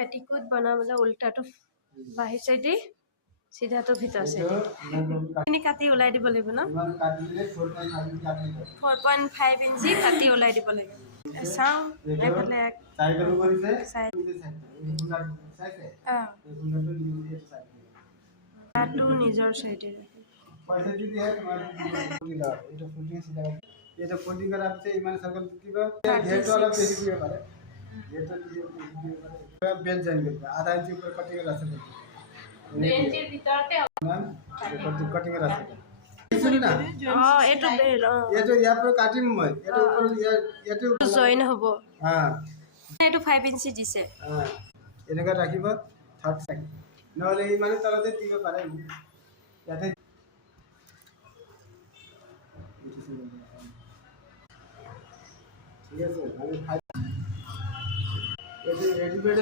petticoat বনাবলৈ উল্টাটো বাহি চাইডে চিধাটো ভিতৰ চাইডে এনে কাটি ওলাই দিব লাগিব ন 4.5 ইঞ্চি কাটি ওলাই দিব লাগিব চাও এফালে চাইকেল কৰিছে তাতো নিজৰ চাইডে পয়সা যদি है तुम्हारे दिला এটা ফুটিং সিধা এটা ফুটিং করা আছে ইমান সার্কেল দিবা গেট वाला বেশি দিবে পারে গেটটা দিয়ে পারে বেল জান করবে আধা ইঞ্চি উপরে কাটিং এর আছে রেঞ্জের ভিতরতে না কাটিং এর আছে শুনি না এটো বেল এটো ইয়া পুরো কাটিং মই এটো উপরে এটো জয়েন হ'ব হ্যাঁ এটো 5 ইঞ্চি দিছে হ্যাঁ এনেকা রাখিবা 30 সেকেন্ড নহলে এই মানে তলতে দিবে পারে যাতে ঠিক আছে আমি রেডি বেড